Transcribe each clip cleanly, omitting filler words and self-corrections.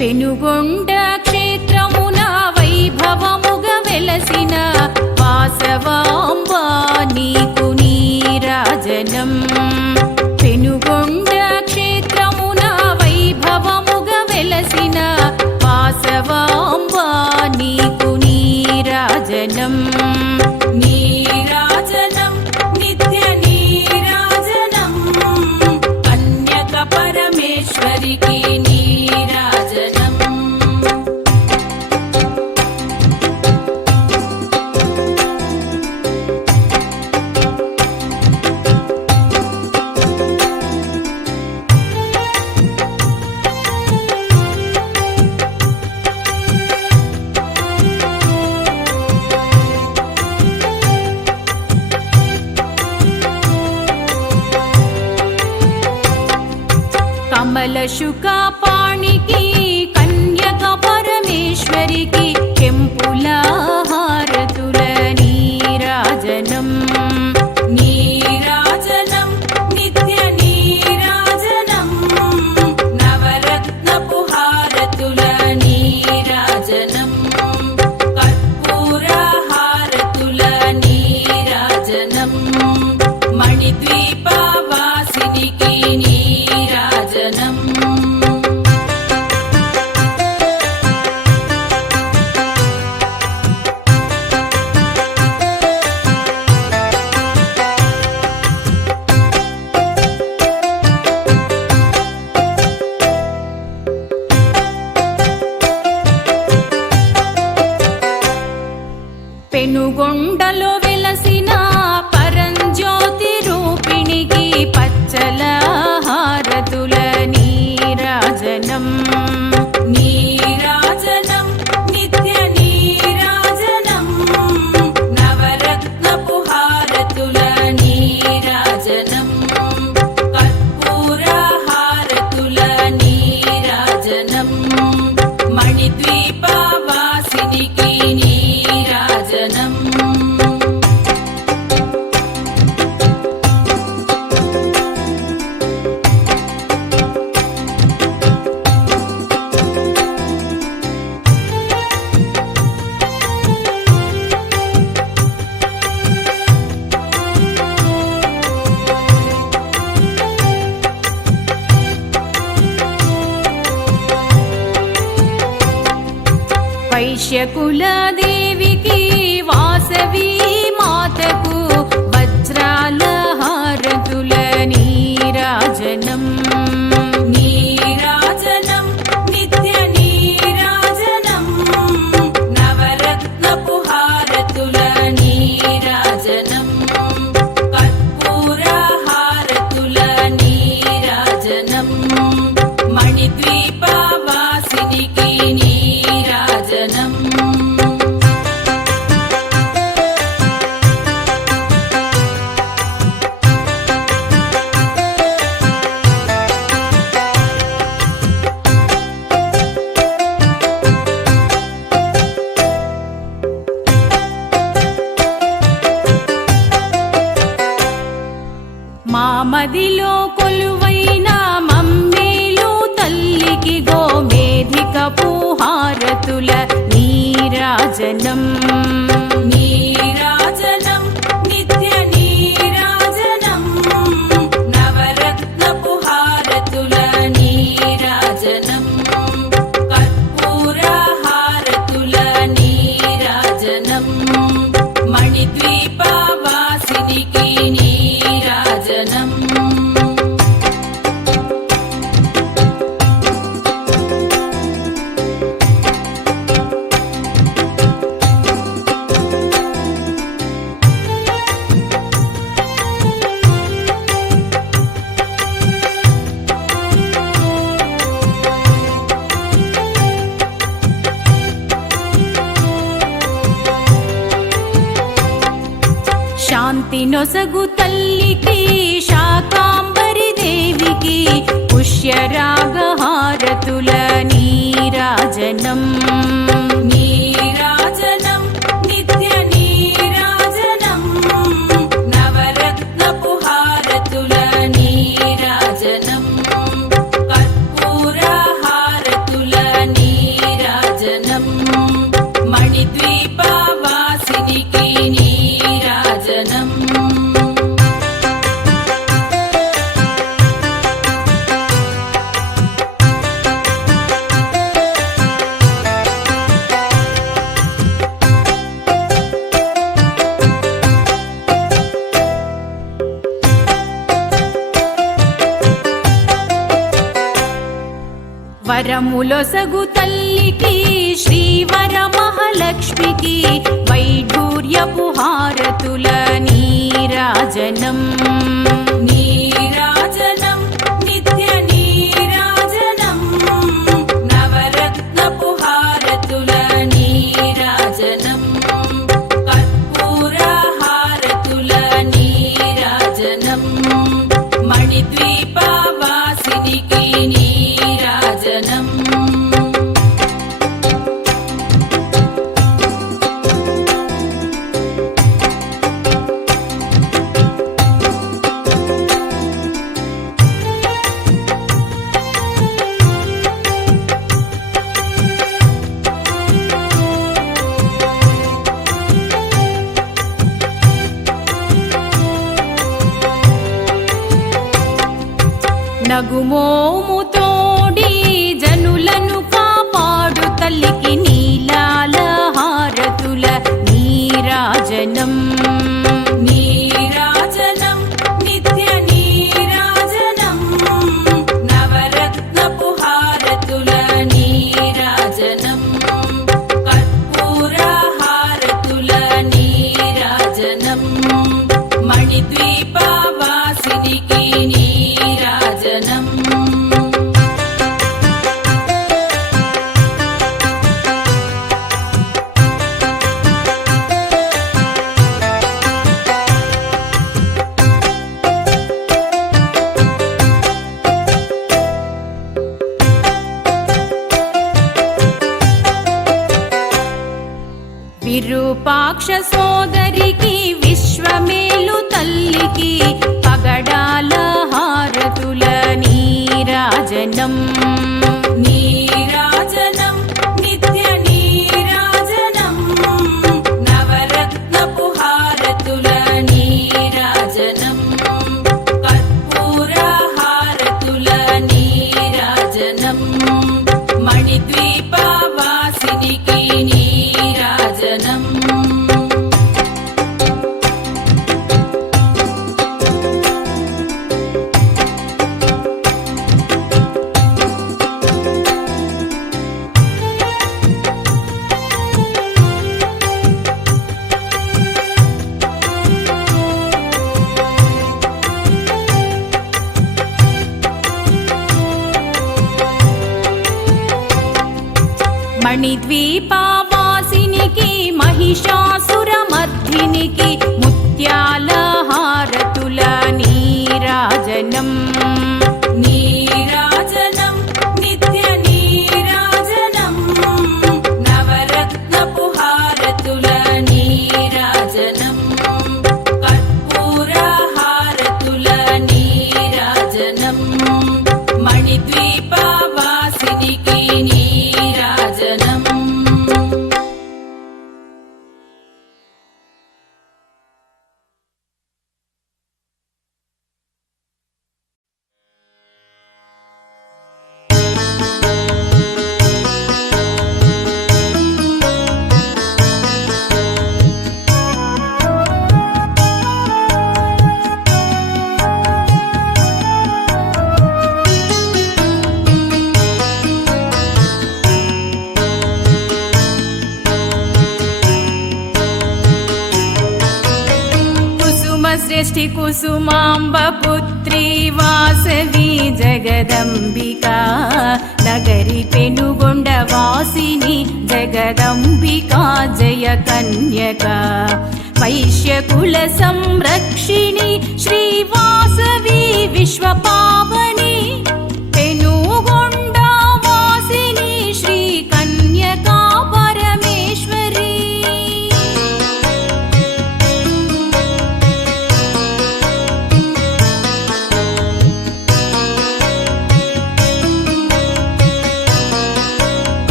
పెనుగొండ క్షేత్రమున వైభవముగ వెలసిన వాసవాంబా నీకు నీరాజనం. పెనుగొండ క్షేత్రమున వైభవముగ వెలసిన వాసవాంబా నీకు నీరాజనం. నీరాజనం నిత్య నీరాజనం కన్యక పరమేశ్వరికి నీరాజనం. కమలశుక పాణికి కన్యక పరమేశ్వరికి కెంపుల హారతుల నీరాజనం. నీరాజనం నిత్య నీరాజనం నవరత్నపు హారతుల నీరాజనం. కర్పూర హారతుల నీరాజనం మణిద్వీప వాసినికి నీరాజనం. పెనుగొండలో వెలసిన పరంజ్యోతి రూపిణికి పచ్చల హారతుల నీరాజనం. నీరాజనం నిత్య నీరాజనం నవరత్నపు హారతుల నీరాజనం. కర్పూర హారతుల నీరాజనం మణిద్వీప వాసినికి నీరాజనం. వైశ్యకుల దేవికి వాసవి మాతకు వజ్రాల హారతుల నీరాజనం. నీరాజనం నిత్య నీరాజనం నవరత్నపు హారతుల నీరాజనం. కర్పూర హారతుల నీరాజనం మణిద్వీప వాసినికి నీరాజనం. మామదిలో కొలువైన మమ్మేలు తల్లికి గోమేధికపు హారతుల నీరాజనం. నీరాజనం నిత్య నీరాజనం నవరత్నపు హారతుల నీరాజనం. కర్పూర హారతుల నీరాజనం మణిద్వీప వాసినికి నీరాజనం. శాంతి నొసగు తల్లికి శాకాంబరి దేవికి పుష్యరాగ హారతుల నీరాజనం. నీరాజనం నిత్య నీరాజనం నవరత్నపు హారతుల నీరాజనం. కర్పూర హారతుల వరములొసగు తల్లికి శ్రీవర మహాలక్ష్మికి వైఢూర్యపు హారతుల నీరాజనం నీరాజనం నిత్య నీరాజనం నవరత్నపు హారతుల నీరాజనం కర్పూర హారతుల నీరాజనం మణిద్వీప వాసినికి నీరాజనం నగుమోముతోడి జనులను కాపాడు తల్లికి నీలాల హారతుల నీరాజనం నీరాజనం నిత్య నీరాజనం నవరత్నపు హారతుల నీరాజనం కర్పూర హారతుల నీరాజనం మణిద్వీప వాసినికి నీరాజనం విరూపాక్ష సోదరికి విశ్వమేలు తల్లికి పగడాల హారతుల నీరాజనం నీరాజనం నిత్య నీరాజనం నవరత్నపు హారతుల నీరాజనం కర్పూర హారతుల నీరాజనం మణిద్వీప వాసినికి నీరాజనం మణిద్వీపవాసినికి మహిషాసురమర్ధినికి ముత్యాల హారతుల నీరాజనం నీరాజనం నిత్య నీరాజనం నవరత్నపు హారతుల నీరాజనం కర్పూర హారతుల నీరాజనం మణిద్వీప వాసినికి నీరాజనం శ్రేష్ఠి కుసుమాంబ పుత్రి వాసవి జగదంబికా నగరి పెనుగొండ వాసిని జగదంబికా జయ కన్యక వైశ్యకుల సంరక్షిణి శ్రీ వాసవి విశ్వపావని పెనుగొండ వాసిని శ్రీ కన్యకా పరమేశ్వరి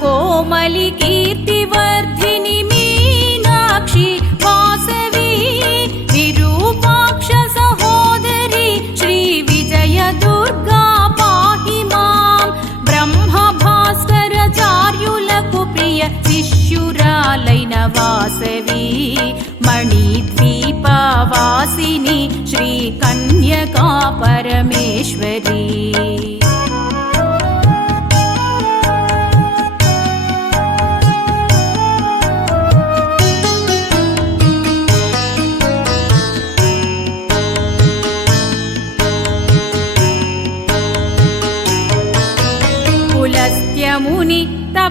కోమలి కీర్తివర్ధిని మీనాక్షి వాసవి విరూపాక్ష సహోదరి శ్రీ విజయ దుర్గా పాహి మాం బ్రహ్మ భాస్కరాచార్యులకు ప్రియ శిష్యురాలైన వాసవి మణిద్వీపవాసిని శ్రీ కన్యకా పరమేశ్వరి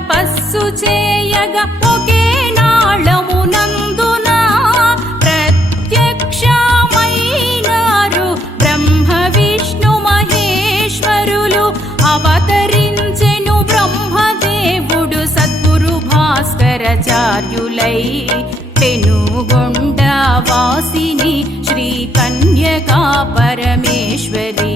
తపస్సు చేయగా ఒకే నాళమునందున ప్రత్యక్షమైనారు బ్రహ్మ విష్ణు మహేశ్వరులు. అవతరించెను బ్రహ్మదేవుడు సద్గురు భాస్కరాచార్యులై. పెనుగొండ వాసిని శ్రీ కన్యకా పరమేశ్వరి.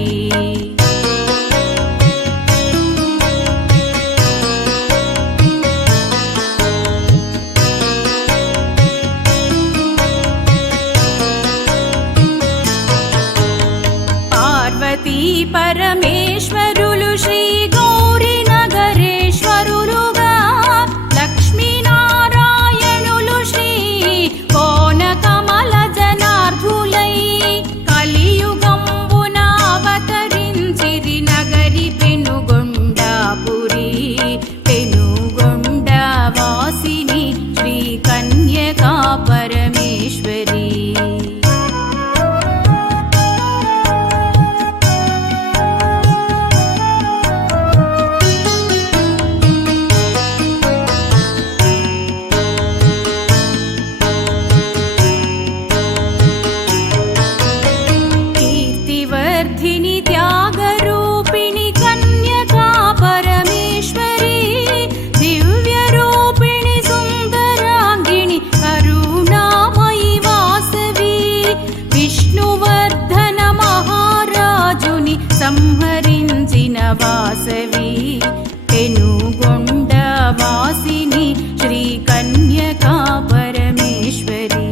పార్వతీ పరమేశ్వరులు శ్రీ గౌరీ నగరేశ్వరులుగా, లక్ష్మీనారాయణులు శ్రీ కోన కమల జనార్ధులై. కలియుగంబున అవతరించిరి నగరి పెనుగొండాపురి. పెనుగొండ వాసిని శ్రీ కన్యకా పరమేశ్వరి. కీర్తివర్ధిని త్యాగరూపిణి కన్యకా పరమేశ్వరి. దివ్యరూపిణి సుందరాంగిణి కరుణామయి వాసవి. విష్ణువర్ధన మహారాజుని సంహరించిన వాసవి. పెనుగొండ వాసిని శ్రీ కన్యకా పరమేశ్వరి.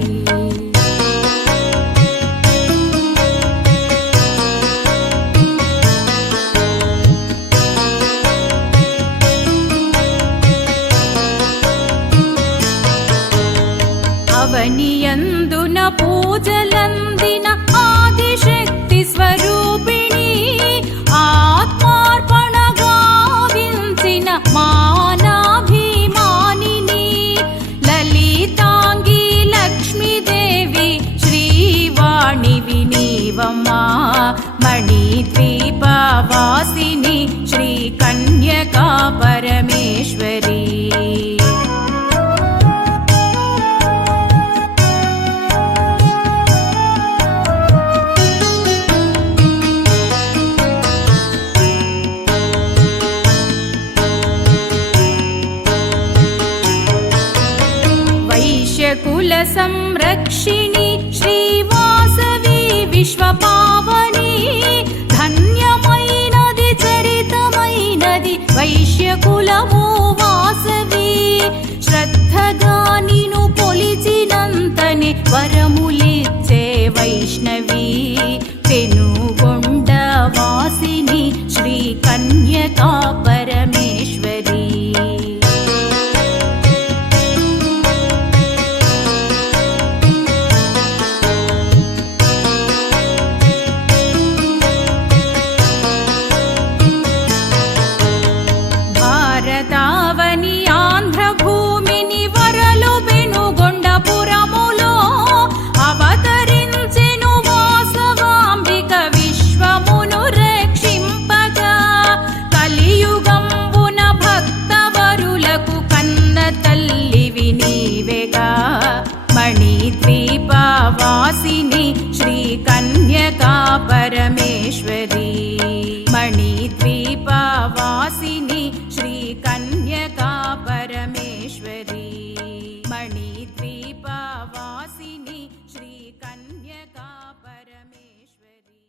అవనియందున పూజలందిన ఆదిశక్తి స్వరూపిణి. ఆత్మార్పణ గావించిన మానాభిమానిని. లలితాంగి లక్ష్మీదేవి శ్రీవాణి వినీవమ్మా. మణిద్వీపవాసిని శ్రీ కన్యకా పరమేశ్వరి. వైశ్యకుల సంరక్షిణి శ్రీ వాసవి విశ్వపావని. ధన్యమైనది చరితమైనది వైశ్యకులము వాసవి. శ్రద్ధగా నిను కొలిచినంతనే వరములిచ్చే వైష్ణవి. పెనుగొండ వాసిని శ్రీ కన్యకా పరమేశ్వరి. భారతావని ఆంధ్రభూమిని వరలు పెనుగొండపురములో అవతరించెను వాసవాంబిక విశ్వమును రక్షింపగా. కలియుగంబున భక్తవరులకు కన్న తల్లివి నీవెగా. మణిద్వీపవాసిని శ్రీ కన్యకా పరమేశ్వరి. మణిద్వీపవాసిని శ్రీ కన్యకా పరమేశ్వరి. మణిద్వీపవాసిని శ్రీ కన్యకా పరమేశ్వరి.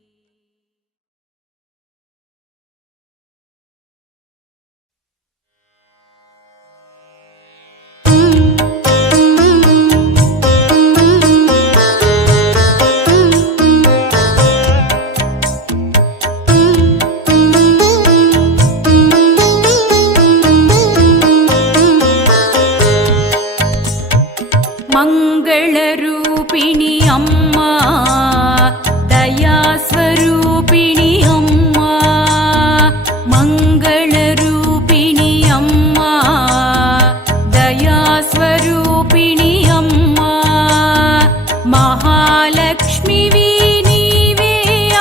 మంగళరూపిణి అమ్మా, దయాస్వరూపిణి అమ్మా. మంగళరూపిణి అమ్మా, దయాస్వరూపిణి అమ్మా. మహాలక్ష్మివి నీవే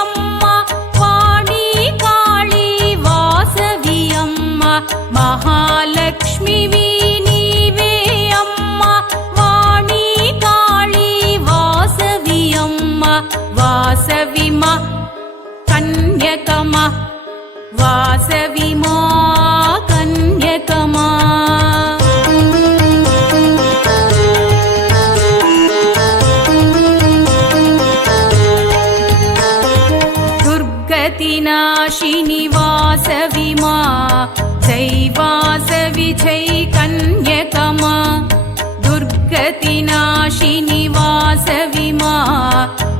అమ్మా. వాణి కాళీ వాసవి అమ్మా. మహాలక్ష్మి లక్ష్మివి నీవే అమ్మ వాణి కాళీ వాసవి అమ్మ వాసవిమా కన్యకమా వాసవిమా కన్యకమా దుర్గతినాశిని వాసవిమా జై వాసవి జై కన్యకమా దుర్గతినాశిని వాసవిమా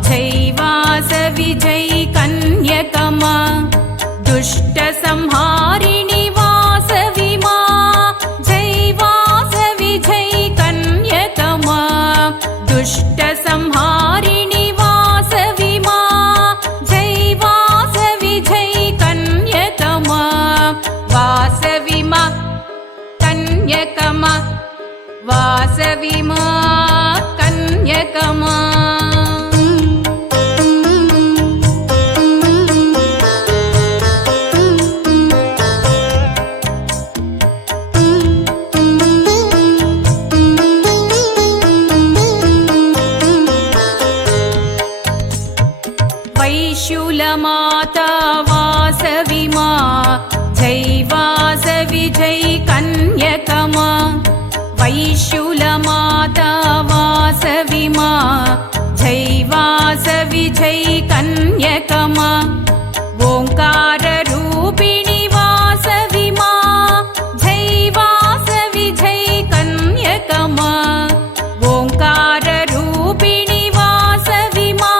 జై వాసవి జై కన్యకమా దుష్ట సంహారిణి వాసవిమా జై వాసవి జై కన్యకమా దుష్ట సంహారిణి వాసవిమా జై వాసవి జై కన్యకమా వాసవిమా కన్యకమా వాసవిమా కన్యకమా వైశూలమాతా వాసవిమా జై వాసవి జై కన్యకమా వైశూలమాతా వాసవిమా జై వాసవి జై కన్యకమా ఓంకార రూపిణి వాసవిమా జై వాసవి జై కన్యకమా ఓంకార రూపిణి వాసవిమా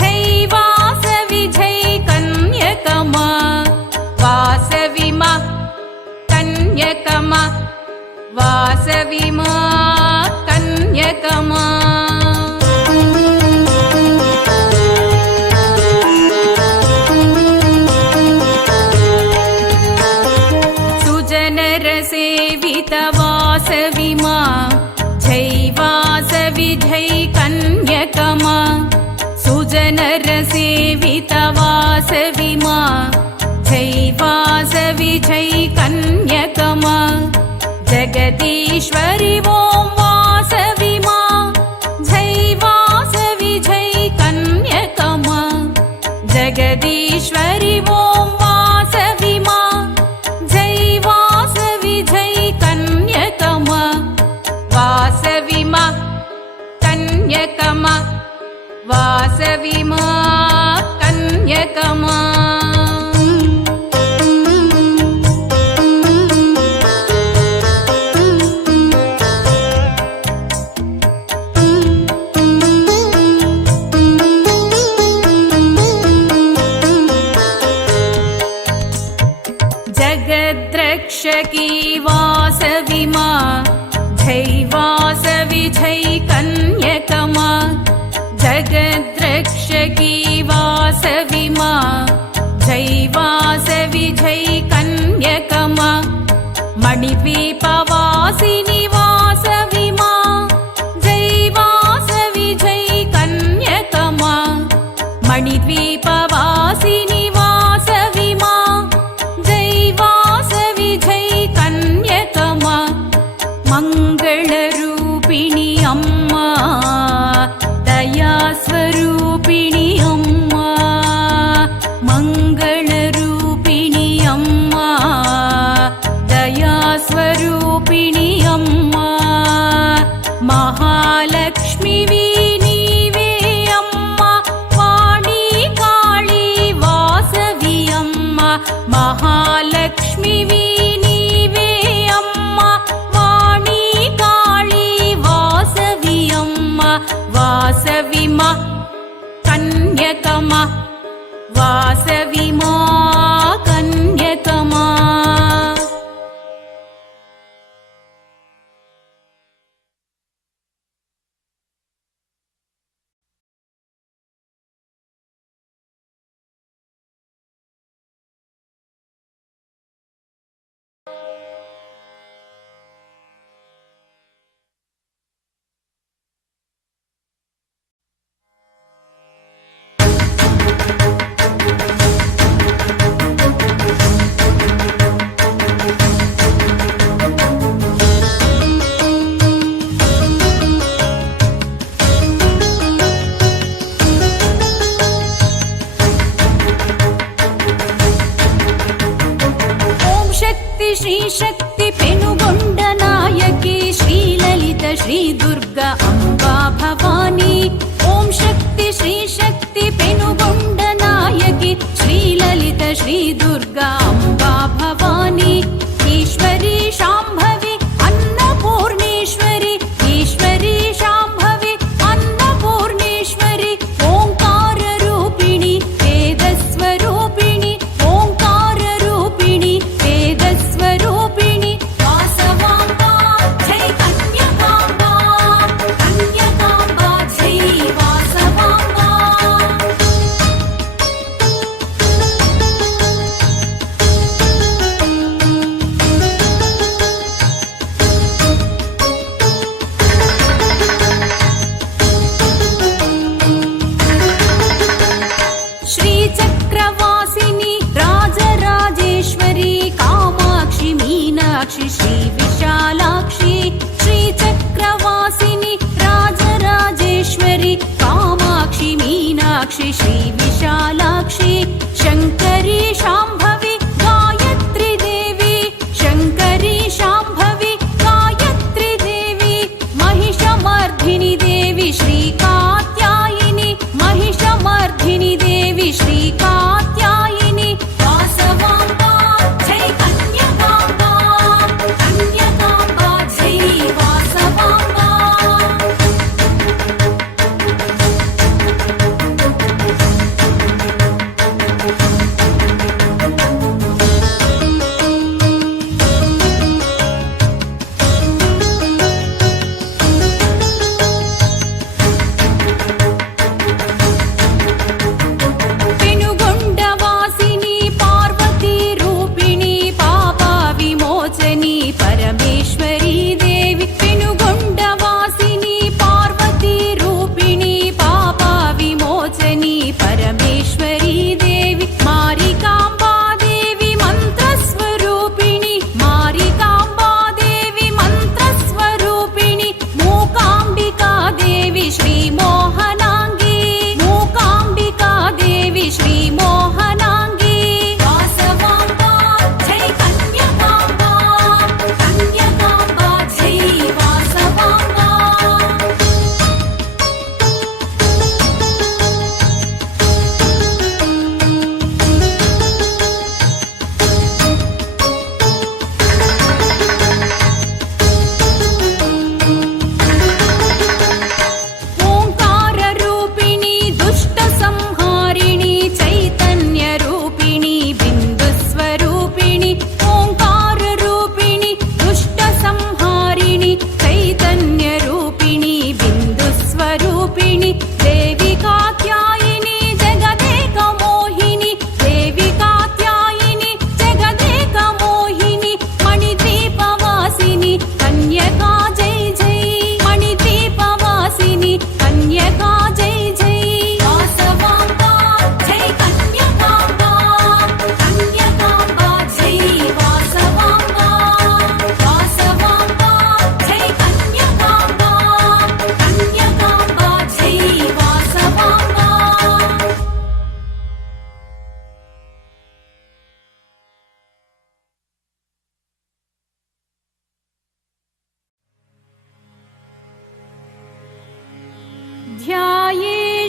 జై వాసవి జై కన్యకమా వాసవిమా కన్యకమా వాసవిమా కన్యకమా సుజనర సేవిత వాసవిమా జై వాసవి జై కన్యకమా సుజనర సేవిత వాసవిమా జై వాసవి జై కన్యకమా జగదీశ్వరి ఓం వాసవిమా జై వాసవి జై కన్యకమా జగదీశ్వరి ఓం వాసవిమా జై వాసవి జై కన్యకమా వాసవిమా కన్యకమా వాసవిమా కన్యకమా జగద్రక్షకి వాసవిమా జై వాసవి జై కన్యకమా జగద్రక్షకి వాసవిమా జై వాసవి జై కన్యకమా మణిద్వీపవాసిని వాసవిమా జై వాసవి జై కన్యకమా మణిద్వీపవాసిని వాసవిమా జై వాసవి జై కన్యకమా మంగళరూపిణి అమ్మా దయాస్వరూపిణి అమ్మా మంగళరూపిణి అమ్మా దయాస్వరూపిణి అమ్మా మహాలక్ష్మివి నీవే అమ్మా వాణి కాళీ వాసవి అమ్మా మహాలక్ష్మివి నీవే అమ్మా వాణి కాళీ వాసవి అమ్మా వాసవిమా కన్యకమా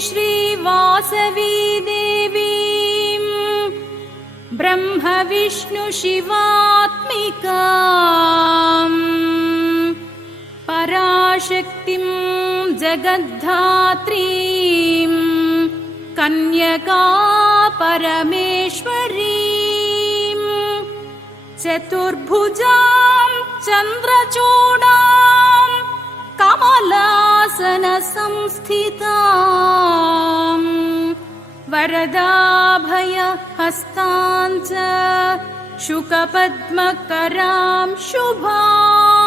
श्रीवासवी देवीं ब्रह्मविष्णुशिवात्मिकाम् पराशक्तिं जगद्धात्रीं कन्यका परमेश्वरीं चतुर्भुजां चन्द्रचूडां कमलासनसंस्थितां वरदाभयहस्तां च शुकपद्मकरां शुभाम्।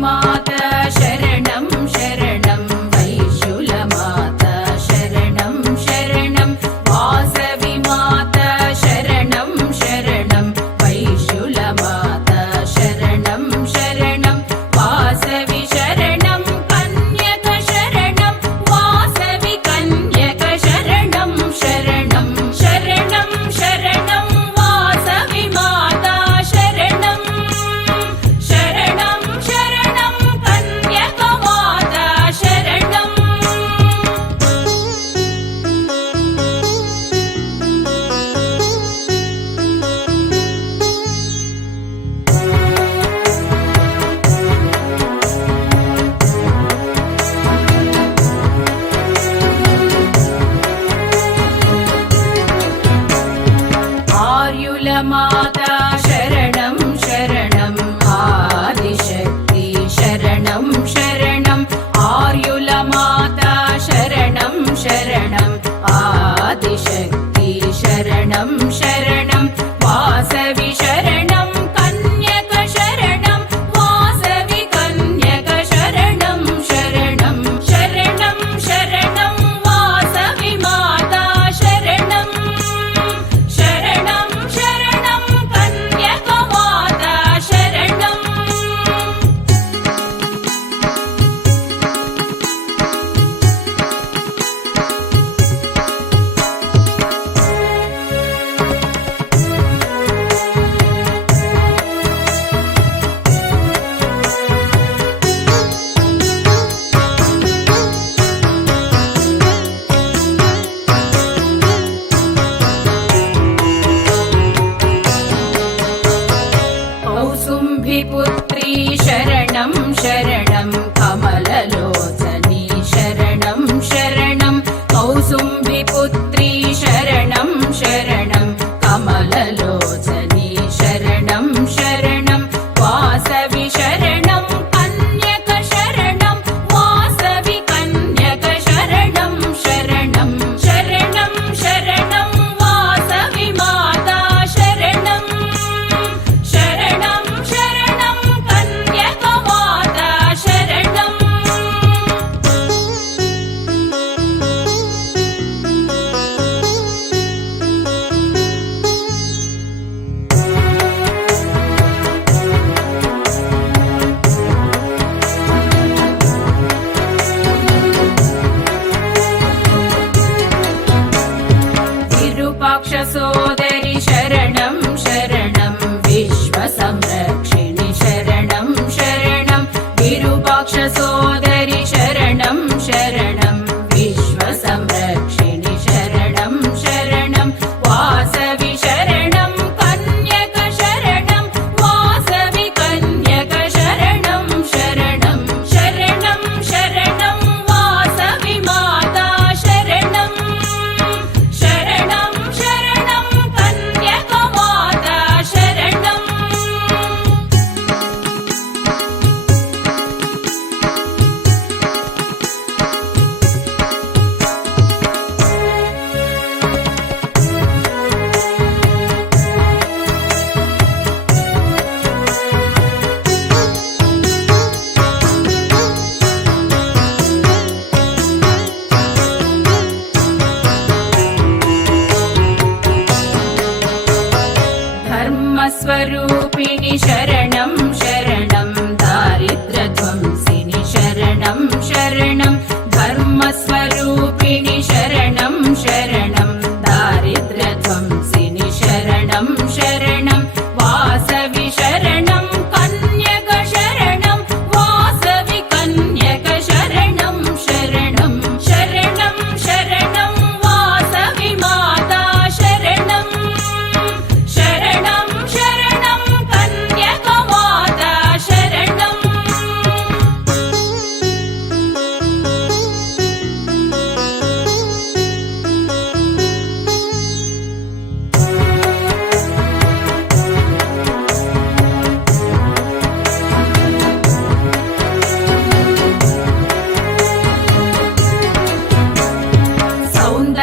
माता शरणं शरणं वैशुलमाता शरणं शरणं वासवि माता शरणं शरणं वैशुलमाता शरणं शरणं वासवि शरणं कन्यक शरणं वासवि कन्यक शरणं शरणं शरणं शरणं वासवि माता शरणं शरणं शरणं कन्यकमाता शरणम्। आर्युलमाता शरणं शरणं आदिशक्ति शरणं शरणं आर्युलमाता शरणं शरणं आदिशक्ति शरणं शरणं वासवि शरणं कन्यक शरणं वासवि कन्यक शरणं शरणं शरणं शरणं वासवि माता शरणं शरणं शरणं कन्यकमाता शरणम्।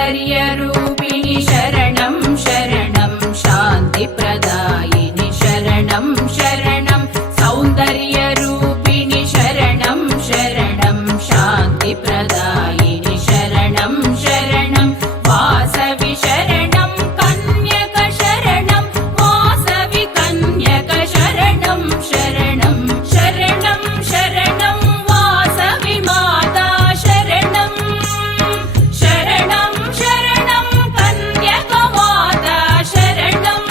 सौन्दर्यरूपिणि शरणं शरणं शान्तिप्रदायिनि शरणं शरणं सौन्दर्यरूपिणि शरणं शरणं शान्तिप्रदायिनि शरणं शरणं वासवि शरणं कन्यक शरणं वासवि कन्यक शरणं शरणं शरणं शरणं वासवि माता शरणं शरणं शरणं कन्यक माता शरणं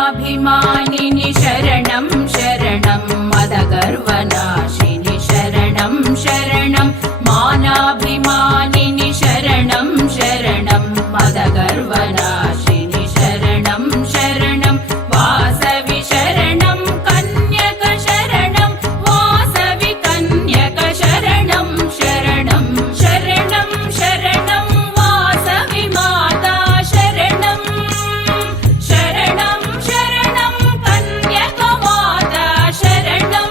मानाभिमानिनि शरणं शरणं मदगर्वनाशिनि शरणं शरणं मानाभिमानिनि शरणं शरणं मदगर्वनाशिनि शरणं शरणं वासवि शरणं कन्यक शरणं वासवि कन्यक शरणं शरणं शरणं शरणं वासवि माता शरणं शरणं शरणं कन्यक माता शरणं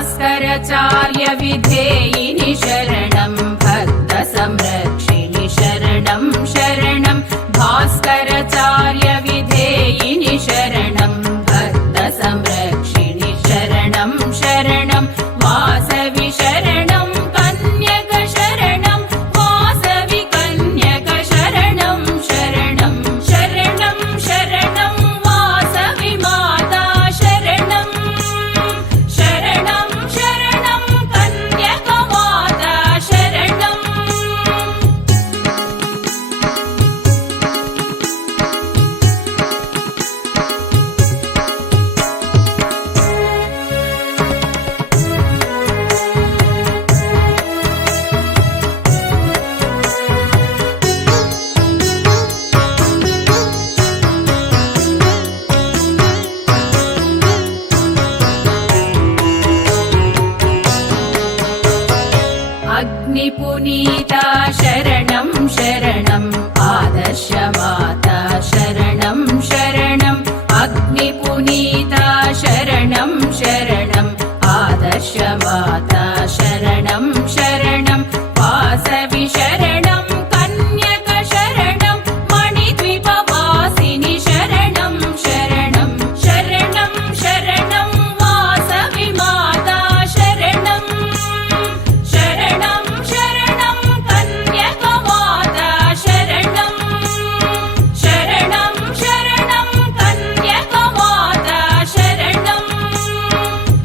भास्कराचार्य विधेयिनि शरणं भक्त संरक्षिणि शरणं शरणं भास्कराचार्य विधेयिनि शरणं भक्त संरक्षिणि शरणं शरणं वासवि शरणं कन्यक शरणं वासवि कन्यक शरणं शरणं शरणं शरणं वासवि माता शरणं शरणं शरणं कन्यक माता शरणं अग्निपुनीता शरणं शरणं आदर्शमाता शरणं शरणं अग्निपुनीता शरणं शरणं आदर्शमाता शरणं शरणं वासवि शरणं कन्यक शरणं मणिद्वीपवासिनि शरणं शरणं शरणं शरणं वासवि माता शरणं शरणं शरणं कन्यक माता शरणं शरणं शरणं कन्यक माता शरणं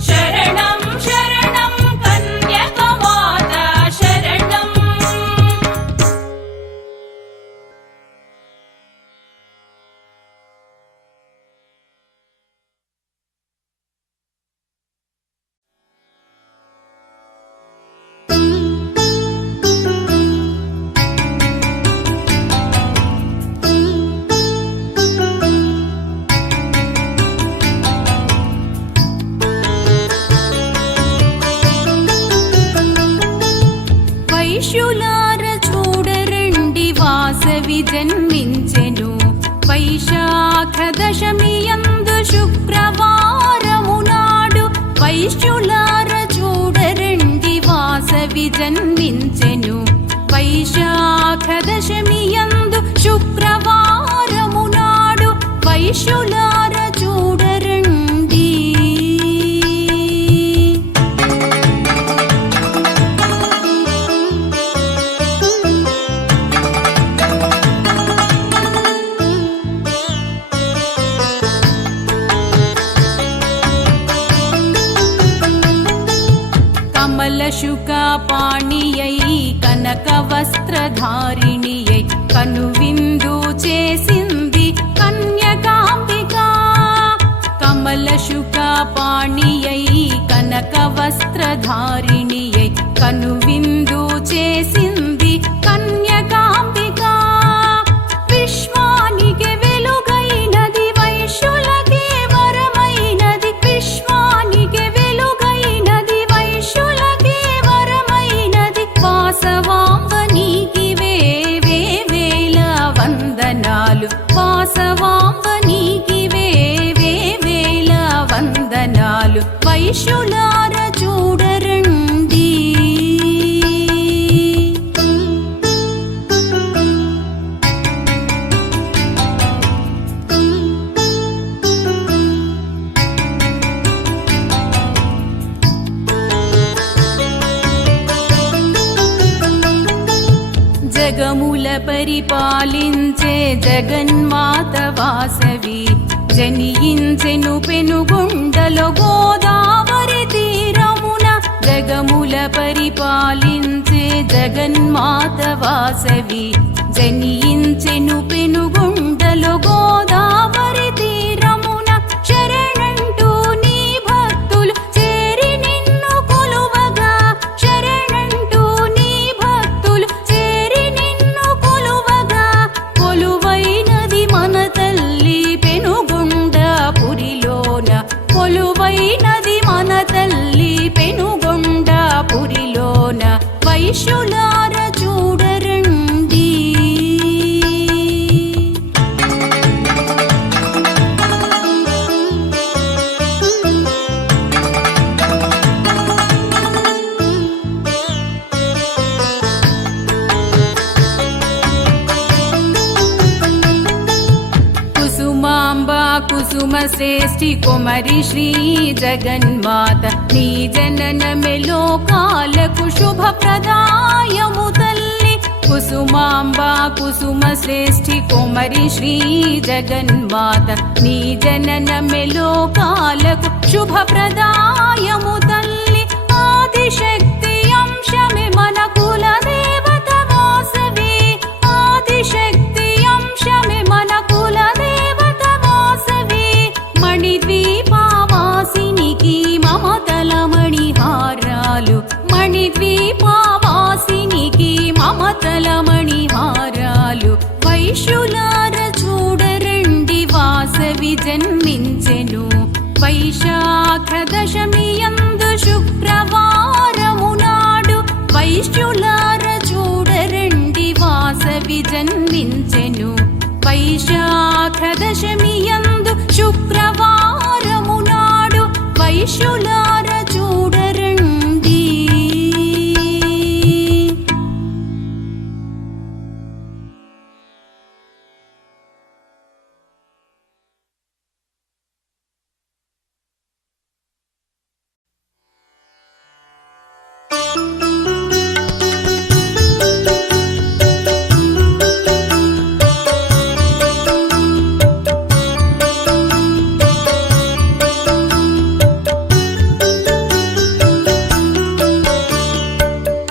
शरणं शरणं कन्यक माता शरणं వైశ్యులార చూడరండి వాసవి జన్మించెను వైశాఖ దశమి యందు శుక్రవారము నాడు వైశ్యులార చూడరండి వాసవి జన్మించెను వైశాఖ దశమి యందు శుక్రవారము నాడు వైశ్యులార చూడరండి కమలశుకాపాణియై కనకవస్త్రధారిణియై కనువిందు చేసింది కన్యకాంబిక. కమలశుకాపాణియై కనకవస్త్రధారిణియై కనువిందు చేసింది కన్యకాంబిక. విశ్వానికి వెలుగైనది వైశ్యులకే వరమైనది. విశ్వానికి వెలుగైనది వైశ్యులకే వరమైనది. వాసవాంబ నీకి వేవేల వందనాలు. వాసవాంబ నీకి వేవేల వందనాలు. వైశ్యులార చూడరండి. జగముల పరిపాలించే జగన్మాత వాసవి జనియించెను పెనుగొండలో గోదావరి తీరమున. జగముల పరిపాలించే జగన్మాత వాసవి జనియించెను పెనుగొండలో గోదావరి తీరమున. శరణంటూ నీ భక్తులు చేరి నిన్ను కొలువగా. శరణంటూ నీ భక్తులు చేరి నిన్ను కొలువగా. కొలువైనది మన తల్లి పెనుగొండపురిలోన. కొలువైనది మన తల్లి పెనుగొండపురిలోన. వైశ్యులార చూడరండి. కుసుమాంబ కుసుమ శ్రేష్ఠి కుమరి శ్రీ జగన్మాత నీ జననమే లోకాలకు శుభప్రదాయము తల్లి. కుసుమాంబ కుసుమ శ్రేష్ఠి కుమరి శ్రీ జగన్మాత నీ జననమే లోకాలకు శుభప్రదాయము తల్లి. ఆదిశక్తి అంశమే మన కుల దేవత వాసవి. ఆదిశక్తి అంశమే మన కుల దేవత వాసవి. మణిద్వీపవాసినికి మమతల మణిహారాలు. మణిద్వీపవాసినికి మమతల మణిహారాలు. వైశ్యులార చూడరండి. వాసవి జన్మించెను వైశాఖ దశమి యందు శుక్రవారము నాడు. వైశ్యులార చూడరండి. వాసవి జన్మించెను వైశాఖ దశమి యందు శుక్రవారము నాడు. వైశ్యులార చూడరండి.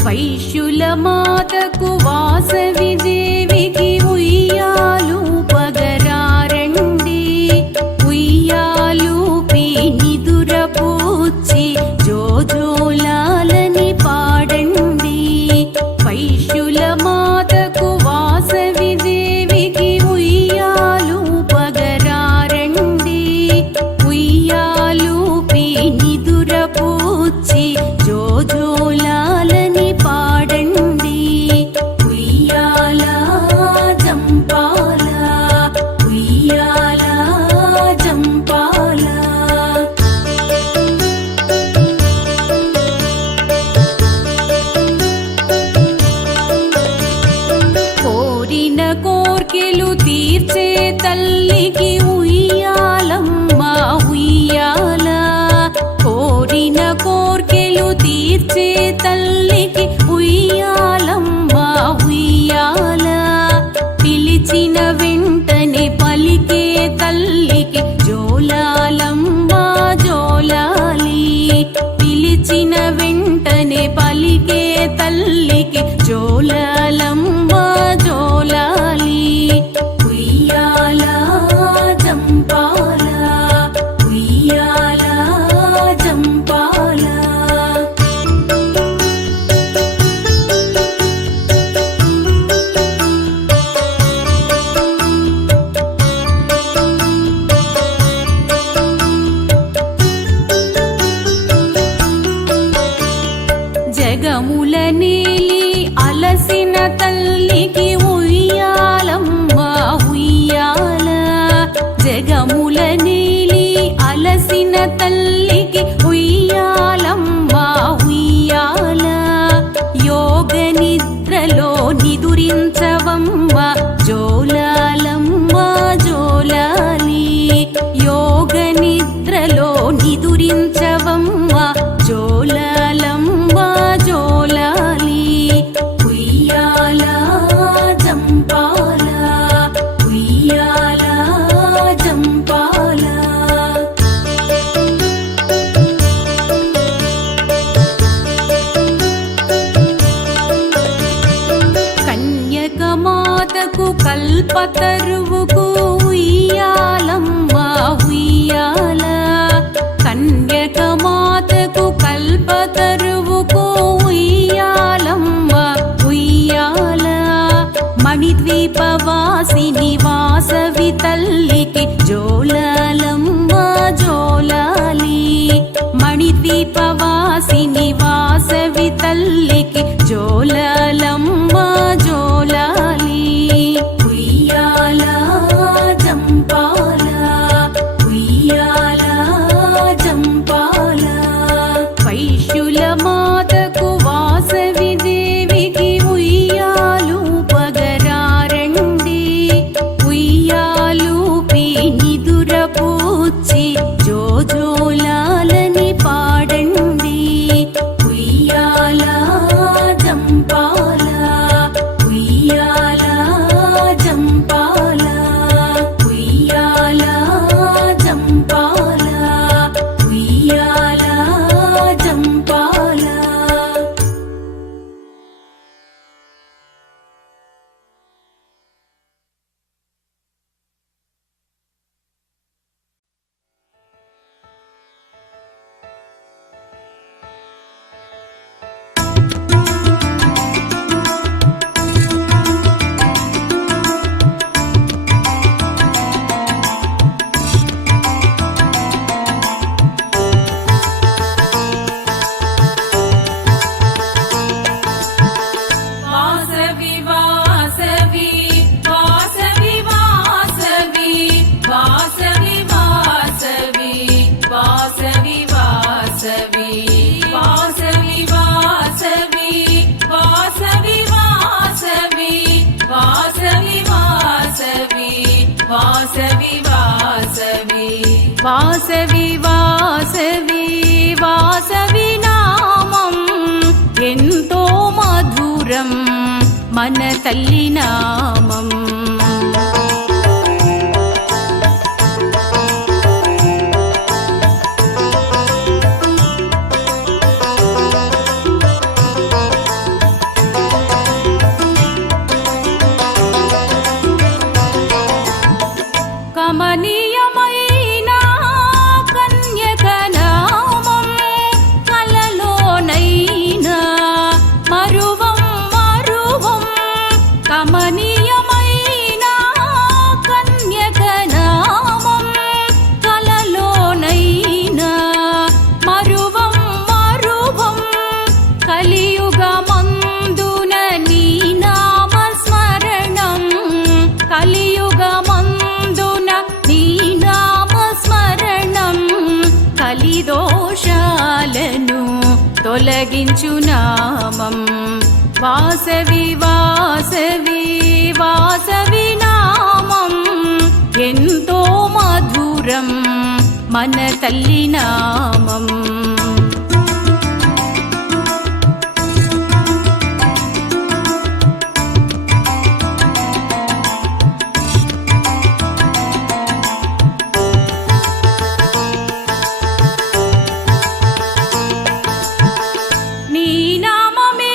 వైశ్యుల మాతకు వాసవి దేవికి ఉయ్యాలు పగరారండి. ఉయ్యాలు నిదుర పూచి జోజోలాలని పాడండి. వైశ్యుల మాతకు వాసవి దేవికి ఉయ్యాలు పగరారండి. ఉయ్యాలు నిదుర పూచి జోజోలాలని పాడండి. ఉయ్యాల జంపాల ఉయ్యాల జంపాల. కోరిన కోర్కెలు తీర్చే తల్లికి ఉయ్యాలమ్మ ఉయ్యాల. కోరిన కోర్కెలు తీర్చే తల్లికి ఉయ్యాలమ్మ ఉయ్యాల. పిలిచిన వెంటనే పలికే తల్లికి జోలాలమ్మ జోలాలి. పిలిచిన వెంటనే తల్లికి జోలాలమ్మ జోలాలి. ఉయ్యాల జంపాల ఉయ్యాల జంపాల. జగముల నీలి అలసిన తల్లికి ఉయ్యాలమ్మ ఉయ్యాల. జగముల నీలి అలసిన తల్లికి ఉయ్యాలమ్మ ఉయ్యాల. యోగ నిద్రలో నిదురించవమ్మ జోలాలమ్మ జోలాలి. యోగ నిద్రలో నిదురించవమ్మ జోలాలమ్మ జోలాలి. ఉయ్యాల జంపాల ఉయ్యాల జంపాల. కన్యకమాతకు కల్పతరువుకు ఉయ్యాలమ్మ ఉయ్యాల. కన్యకమాతకు కల్పతరువుకు ఉయ్యాలమ్మ ఉయ్యాల. మణిద్వీపవాసిని వాసవి తల్లికి జోలాలమ్మ జోలాలి. మణిద్వీపవాసిని వాసవి తల్లికి జోలాలమ్మ జోలాలి. ఉయ్యాల జంపాల ఉయ్యాల జంపాల. వైశ్యుల మాతకు వాసవి దేవికి ఉయ్యాలు పగరారండి. ఉయ్యాలూపి నిదుర పూచి జోజోలాలని పాడండి. ఉయ్యాల జంపాల ఉయ్యాల జంపాల ఉయ్యాల జంపాల ఉయ్యాల జంపాల. వాసవి వాసవి వాసవి వాసవి వాసవి వాసవి వాసవి వాసవి వాసవి వాసవి వాసవి వాసవి వాసవి వాసవి వాసవి వాసవి వాసవి వాసవి వాసవి నామం ఎంతో మధురం మన తల్లి నామం. కమనీయమైన కన్యక నామం కలలోనైనా మరువం మరువం. కమనీయమైన కన్యక నామం కలలోనైనా మరువం మరువం. కలియుగమందున నీ నామ స్మరణం. కలియుగమందున నీ నామ స్మరణం. కలిదోషాలను తొలగించు నామం. వాసవి వాసవి వాసవి నామం ఎంతో మధురం మన తల్లి నామం. నీ నామమే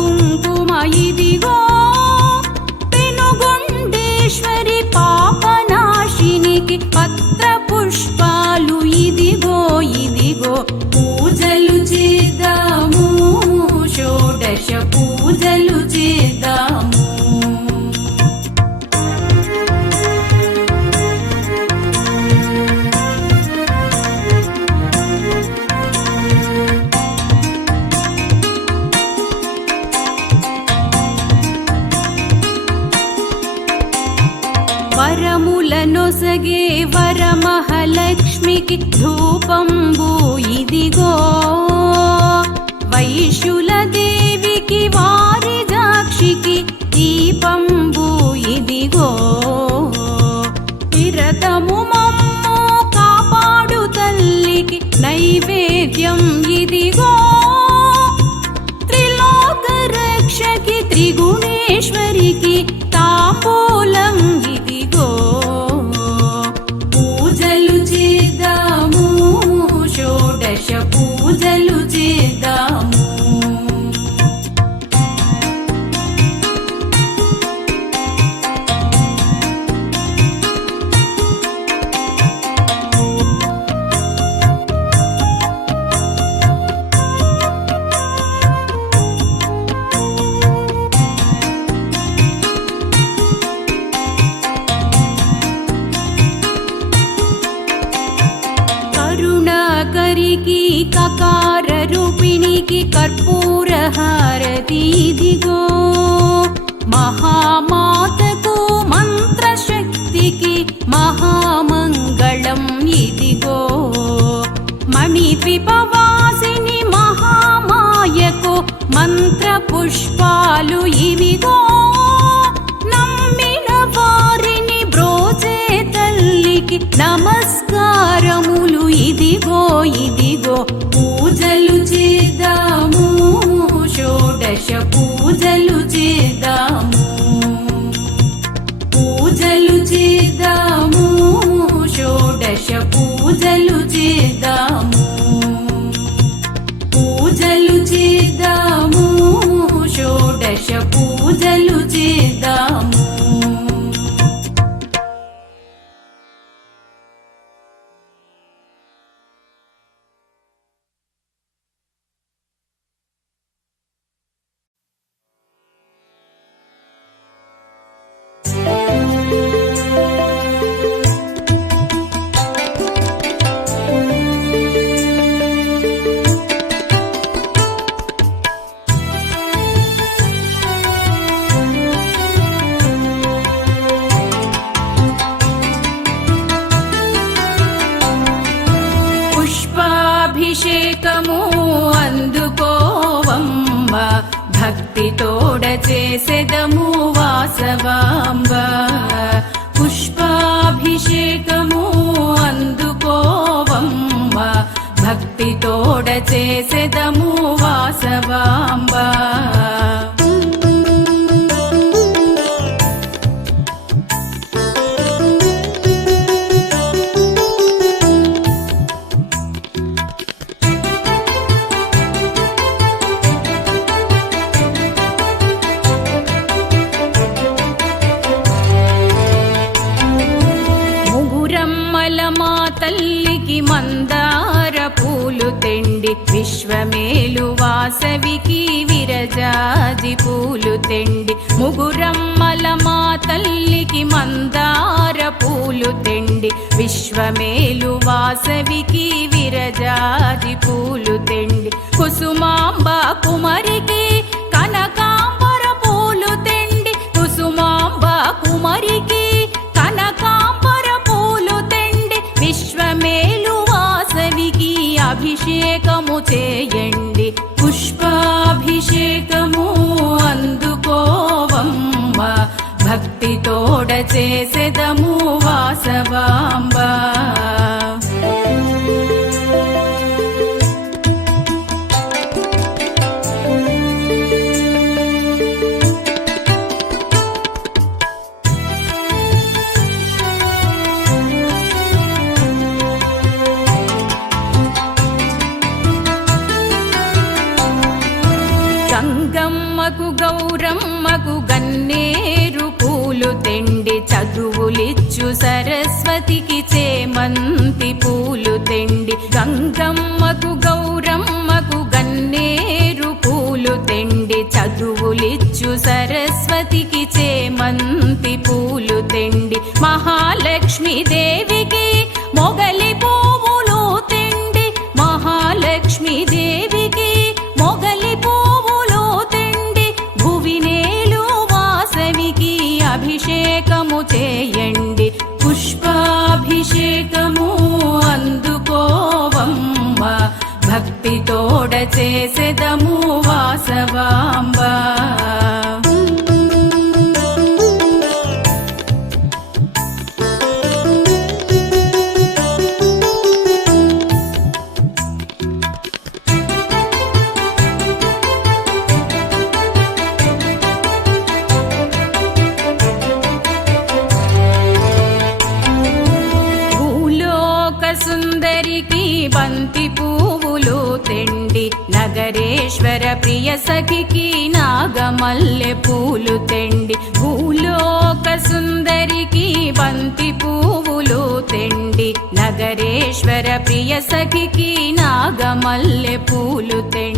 ఒసగే వరమహాలక్ష్మికి ధూపంబు ఇదిగో, వైశ్యుల దేవికి వారిజాక్షికి దీపంబు ఇదిగో, విరతము మమ్ము కాపాడు తల్లికి నైవేద్యం ఇదిగో, త్రిలోక రక్షకి త్రిగుణేశ్వరికి తాంబూలం ఇదిగో. పూజలు చేద్దాము, షోడశ పూజలు చేద్దాము. కరుణాకరికి కకార రూపిణికి కర్పూర హారతి ఇదిగో, మహామాతకు మంత్రశక్తికి మహామంగళం ఇదిగో, మణిద్వీపవాసిని మహామాయకు మంత్ర పుష్పాలు ఇవిగో, నమ్మిన వారిని బ్రోచే తల్లికి నమస్కారములు ఇదిగో ఇదిగో. పూజలు చేద్దాము, షోడశ పూజలు చేద్దాము. పూజలు చేద్దాము, షోడశ పూజలు చేద్దాము. పూజలు చేద్దాము, షోడశ పూజలు చేద్దాము. పుష్పాభిషేకము అందుకోవమ్మ, భక్తితోడ చేసెదము వాసవాంబ. పుష్పాభిషేకము అందుకోవమ్మ, భక్తితోడ చేసెదము వాసవాంబ. తల్లికి మందార పూలు తెండి, విశ్వమేలు వాసవికి విరజాజి పూలు తెండి. ముగురమ్మల మా తల్లికి మందార పూలు తెండి, విశ్వమేలు వాసవికి విరజాజి పూలు తెండి. కుసుమాంబ కుమరికి కనకాంబర పూలు తెండి, కుసుమాంబ కుమరికి కనకాంబర పూలు తెండి. విశ్వమేలు వాసవికి అభిషేకము చేయండి, పుష్పాభిషేకము అందుకోవమ్మ, భక్తితోడ చేసెదము వాసవాంబ. గంగమ్మకు గౌరమ్మకు గన్నేరు పూలు తెండి, చదువులిచ్చు సరస్వతికి చేమంతి పూలు తెండి. గంగమ్మకు గౌరమ్మకు గన్నేరు పూలు తెండి, చదువులిచ్చు సరస్వతికి చేమంతి పూలు తెండి. మహాలక్ష్మి దేవికి మొగలి పువ్వులు తెండి, మహాలక్ష్మి దేవికి మొగలి పువ్వులు తెండి. భువినేలు వాసవికి అభిషేకము చేయండి, పుష్పా తోడ చేసెదము వాసవాంబ. సుందరికి బంతి పువ్వులు తెండి నగరేశ్వర ప్రియ సఖికి నాగమల్లె పూలు తెండి. భూలోక సుందరికి బంతి పువ్వులు తెండి నగరేశ్వర ప్రియ సఖికి నాగమల్లె పూలు తెండి.